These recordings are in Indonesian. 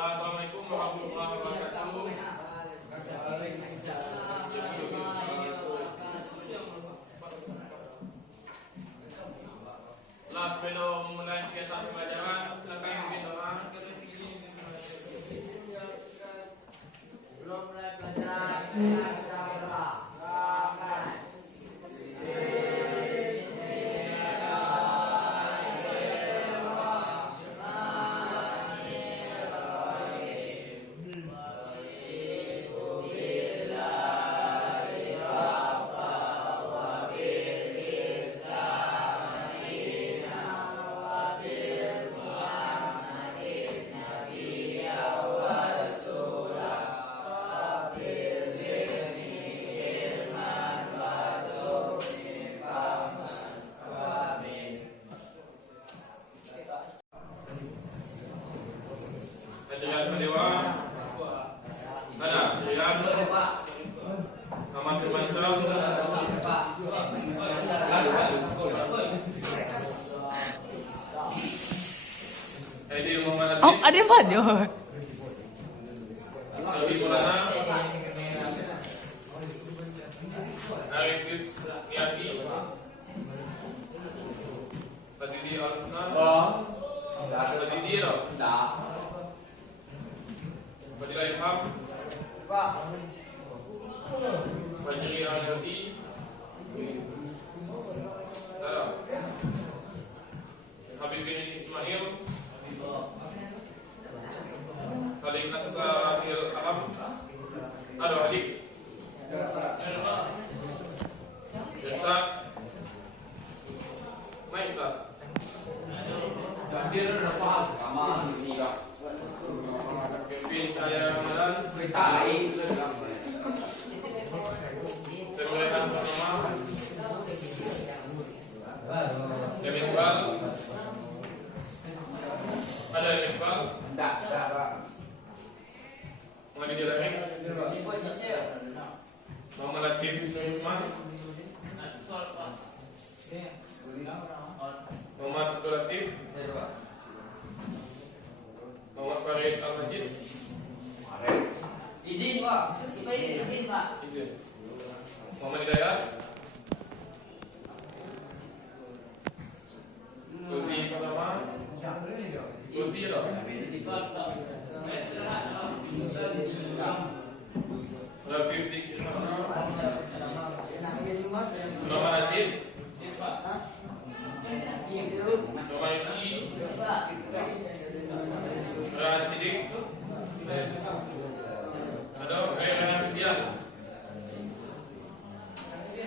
Assalamualaikum warahmatullahi wabarakatuh. Sebelum memulai kegiatan pembelajaran, silakan pimpin doa. Belum mulai pelajaran, Oh, ada yang banyak. Habib bin Ismail, Halik Nasabil Alam, ada Halik, Yasa, Maisa, Hadir Rafa, sama Nira, Pimpin saya Ramadan, Tarik, Terwaihan bersama, Iqbal, ada Iqbal, Muhammad Jalani, Muhammad Latif Isman, Muhammad Abdul Latif, Muhammad Farid Al-Majid. izin Pak, izin Pak. Muhammad Hidayat, Kuzi pertama, Kuzi loh. Rafiq Muhammad Aziz, Muhammad Rizki, Muhammad Siddiq, ada Rayhan Fidian,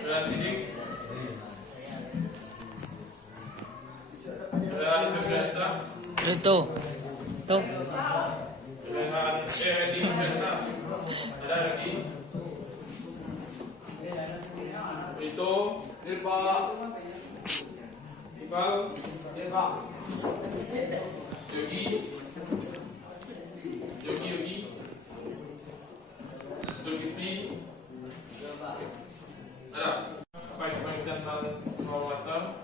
Muhammad Siddiq, Rayhan Fidiansa, Tuh. Rayhan Edi Fidiansa, ada lagi itu Irfan, Yogi, Zulkifli, ada apa yang kita tentang Maulata?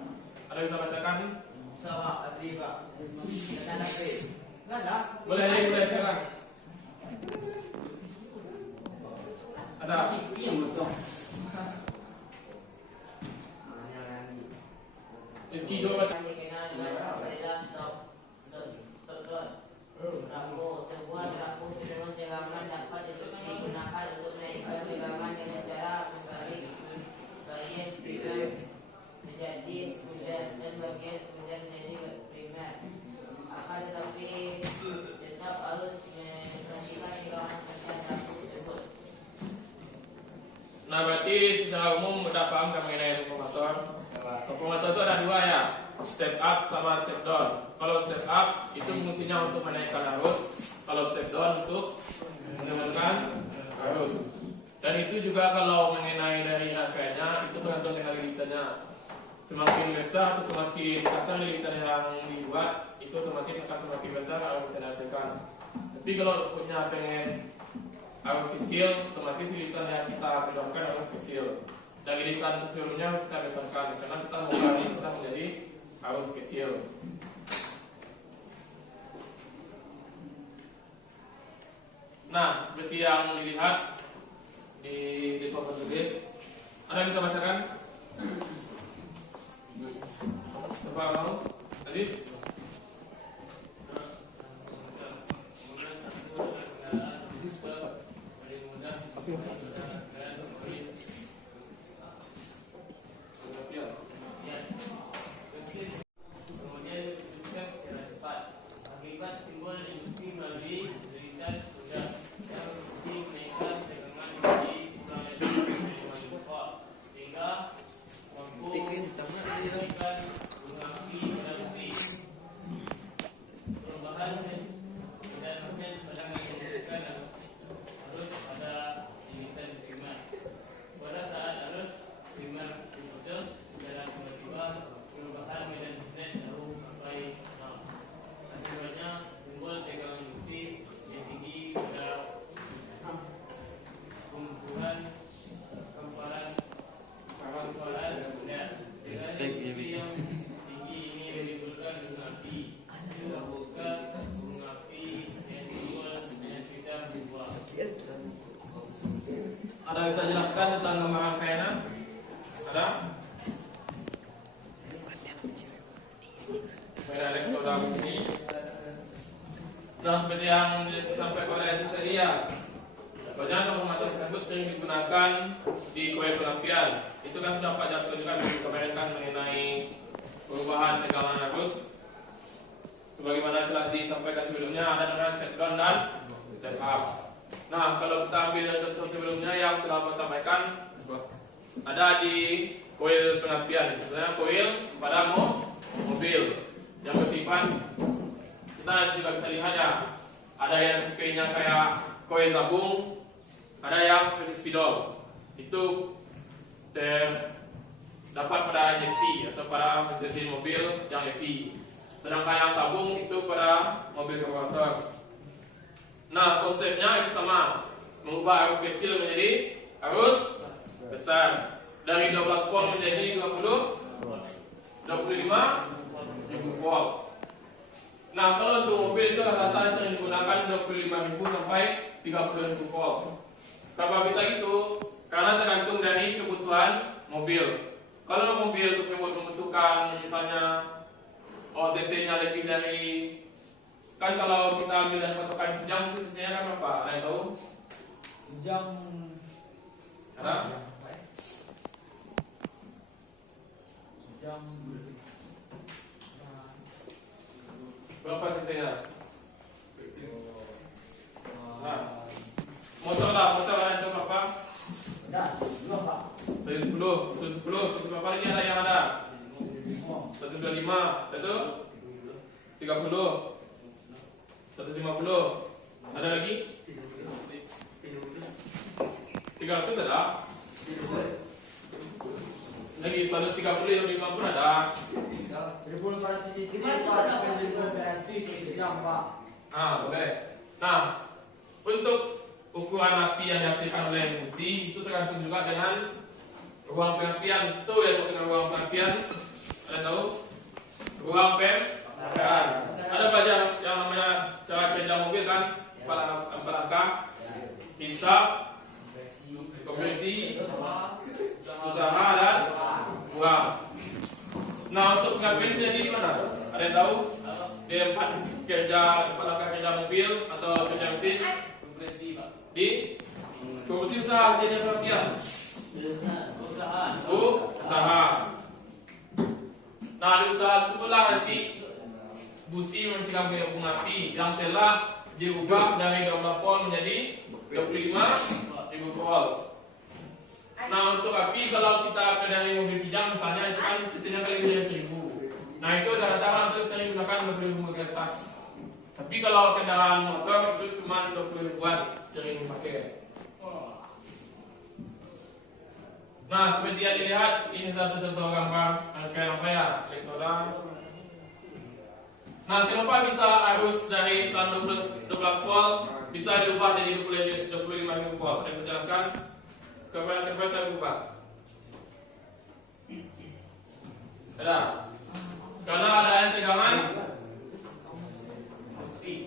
Ada bisa bacakan? Sawah Adri Pak. Dengan Adri. Enggak ada. Boleh silakan. Ada Yang betul. Rizky juga baca. Sebuah terapung dengan tegangan dapat digunakan untuk menaikkan tegangan dengan cara membalik bagian primer menjadi sekunder dan bagian sekunder menjadi primer. Akan tetapi tetap harus memperhatikan tegangan kerja terapung tersebut. Nah, berarti secara umum udah paham kan mengenai reformator? Reformator itu ada dua ya, step up sama step down. Kalau step up itu fungsinya untuk menaikkan arus, kalau step down untuk menurunkan arus. Dan itu juga kalau mengenai dari rangkaiannya itu tergantung dengan lilitannya. Semakin besar atau semakin kasar lilitan yang dibuat, itu otomatis akan semakin besar arus yang dihasilkan. Tapi kalau punya pengen arus kecil, otomatis lilitan yang kita keluarkan arus kecil. Dan lilitan seluruhnya kita besarkan karena kita mau bisa menjadi arus kecil. Nah, seperti yang dilihat di papan tulis, ada yang bisa bacakan? Coba mau, Aziz. Ada bisa jelaskan tentang gambar rangkaian? Ada? Saya ada program ini. Nah, seperti yang disampaikan oleh Aziz tadi ya, banyak formatur tersebut sering digunakan di kuil pelampian. Itu kan sudah Pak Jasko juga dikabarkan mengenai perubahan tegangan arus. Sebagaimana telah disampaikan sebelumnya, ada namanya step down dan step up. Nah, kalau kita ambil contoh sebelumnya yang sudah saya sampaikan, ada di koil pelampian, misalnya koil pada mobil yang bersifat, kita juga bisa lihat ya, ada yang kayaknya kayak koil tabung, ada yang seperti spidol. Itu terdapat pada injeksi atau pada mesin mobil yang EV. Sedangkan yang tabung itu pada mobil karburator. Nah, konsepnya itu sama, mengubah arus kecil menjadi arus besar, dari 12 volt menjadi 25 ribu volt. Nah, kalau untuk mobil itu rata-rata sering digunakan 25.000 sampai 30.000 volt. Kenapa bisa gitu? Karena tergantung dari kebutuhan mobil. Kalau mobil tersebut membutuhkan misalnya cc-nya lebih dari, kan kalau kita ambil dan patokan jam itu cc-nya kan berapa? Ada yang tahu? Jam Ada? jam Berapa cc-nya? Nah, motor ada yang tahu berapa? ada dua Pak. 110 berapa lagi ada yang ada? 125, 130, 150, ada lagi? 300 ada? Lagi 130 yang 50 ada? 1.400 jam Pak. Boleh. Nah, untuk ukuran api yang dihasilkan oleh busi itu tergantung juga dengan ruang pengapian. Itu yang maksudnya ruang pengapian. Ada tahu? Ruang pengapian. Ada pelajar yang namanya cara kerja mobil kan? Pelangkah, hisap, kompresi, usaha dan buang. Nah, untuk pengapian jadi di mana? Ada yang tahu? Di tempat langkah kerja mobil atau kerja mesin? Di kompresi usaha jadi pengapian. Usaha. Nah, di usaha tersebutlah nanti busi mencegah gunung api yang telah diubah dari 12 volt menjadi 25.000 volt. Nah, untuk api kalau kita ke dari mobil pinjam misalnya itu kan cc-nya kali dari 1000. Nah, itu rata-rata untuk sering gunakan 20.000 ke atas. Tapi kalau kendaraan motor itu cuma 20 ribuan sering pakai. Nah, seperti yang dilihat, ini satu contoh gambar rangkaian elektroda. Nah, kenapa bisa arus dari 12 volt bisa diubah jadi 25.000 volt? Saya jelaskan. Kenapa saya ubah? Ada? Karena ada yang tegangan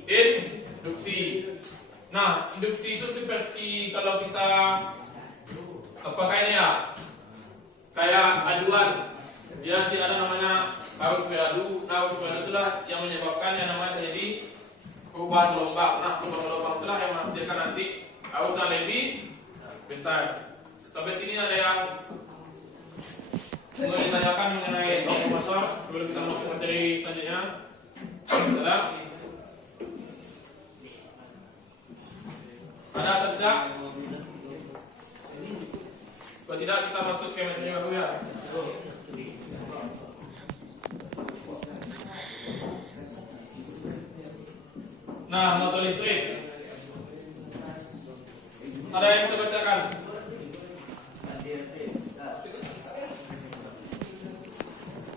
induksi. Nah, induksi nanti kalau kita pakai ini ya, kayak aduan, dia nanti ada namanya arus beradu. Nah, arus beradu itulah yang menyebabkan yang namanya terjadi perubahan gelombang. Nah, perubahan gelombang itulah yang menghasilkan nanti arus yang lebih besar. Sampai sini ada yang mau ditanyakan mengenai motor sebelum kita masuk materi selanjutnya? Adalah ada atau tidak? Kalau tidak kita masuk ke materi baru ya. Nah, motor listrik. Ada yang bisa bacakan?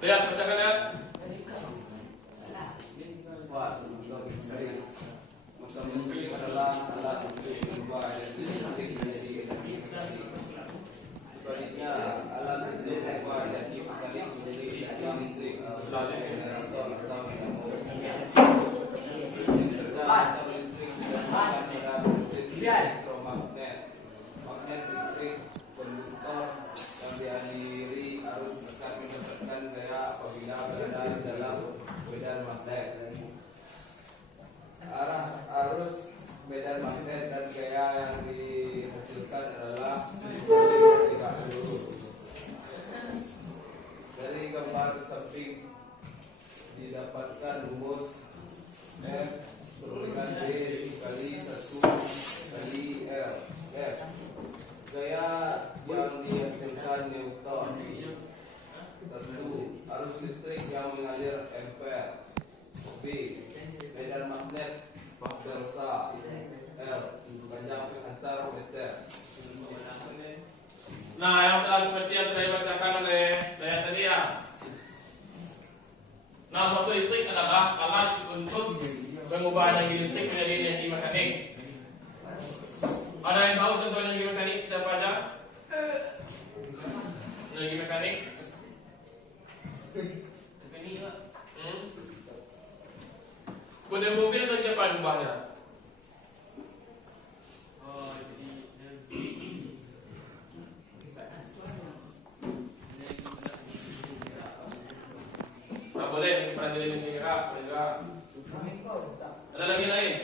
Lihat, bacakan ya. Motor listrik adalah alat untuk mengubah energi listrik menjadi energi fosil. Sebaliknya, alat untuk mengubah energi fosil menjadi energi listrik sebagai generator atau dinamo. Prinsip kerja motor listrik berdasarkan pada prinsip elektromagnet. Magnet listrik konduktor yang dialiri arus akan mendapatkan gaya apabila berada di dalam medan magnet. Arah arus medan magnet dan gaya yang dihasilkan adalah tegak lurus. Dari gambar samping didapatkan rumus F sama dengan D kali 1 kali L. F gaya yang dihasilkan Newton. 1. Arus listrik yang mengalir ampere. B. Medan magnet faktor sa. L. Panjang antar meter. Nah, yang telah seperti yang telah dibacakan oleh saya tadi ya. Nah, motor listrik adalah alat untuk mengubah energi listrik menjadi energi mekanik. Ada yang tahu contoh energi mekanik siapa aja? Energi mekanik? Kode mobil energi apa ubahnya? Nah, boleh pernah jadi menggerak, bergerak. Ada lagi lain?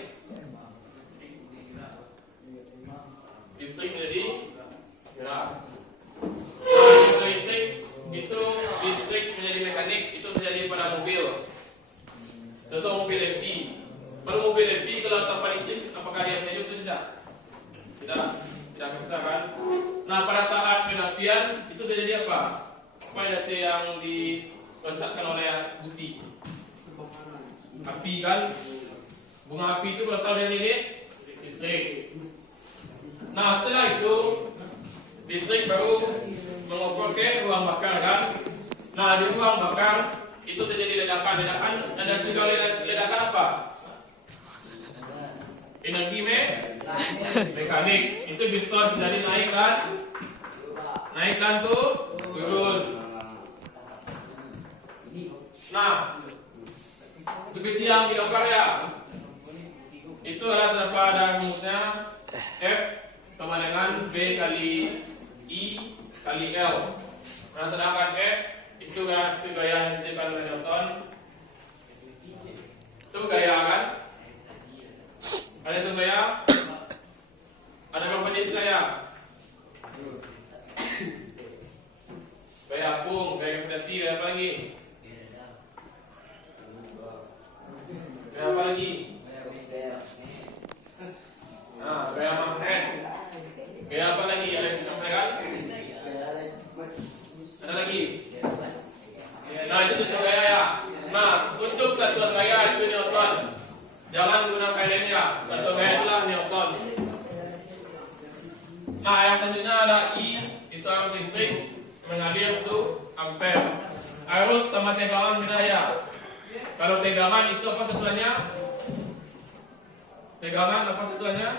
Listrik menjadi gerak. Nah, listrik itu listrik menjadi mekanik itu terjadi pada mobil. Contoh mobil FP. Kalau mobil FP kalau tanpa listrik apakah dia bisa hidup atau tidak? Tidak bisa kan? Nah, pada saat penapian itu terjadi apa? Apa yang diloncatkan oleh busi? Api kan? Bunga api itu berasal dari listrik. Nah, setelah itu listrik baru mengukur ke ruang bakar kan? Nah, di ruang bakar itu terjadi ledakan. Ada juga ledakan apa? Energi mekanik. Itu bisa jadi naik dan turun. Nah, seperti yang digambar ya. Itu adalah pada rumusnya F sama dengan V kali I kali L. Nah, sedangkan F itu gaya yang dihasilkan oleh Newton. Itu gaya kan? Ada itu gaya? Ada berapa jenis gaya? Gaya apung, gaya gravitasi, gaya apa lagi? Gaya apa lagi? Nah, gaya magnet. Gaya apa lagi? Ada yang bisa kan? Ada lagi? Nah, itu contoh gaya ya. Nah, untuk satuan gaya itu Newton. Jangan gunakan lainnya. Satuan gaya itulah Newton. Nah, yang selanjutnya ada I, itu arus listrik mengalir untuk ampere. Arus sama tegangan beda ya. Kalau tegangan itu apa satuannya? Tegangan apa satuannya?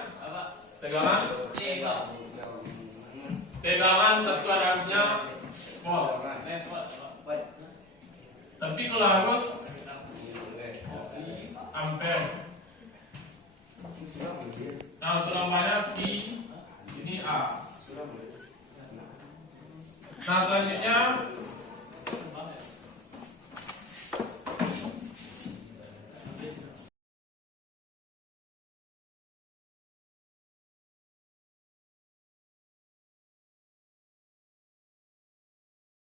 Tegangan satuan arusnya volt. Tapi kalau arus ampere. Nah, untuk lambangnya P A. Nah selanjutnya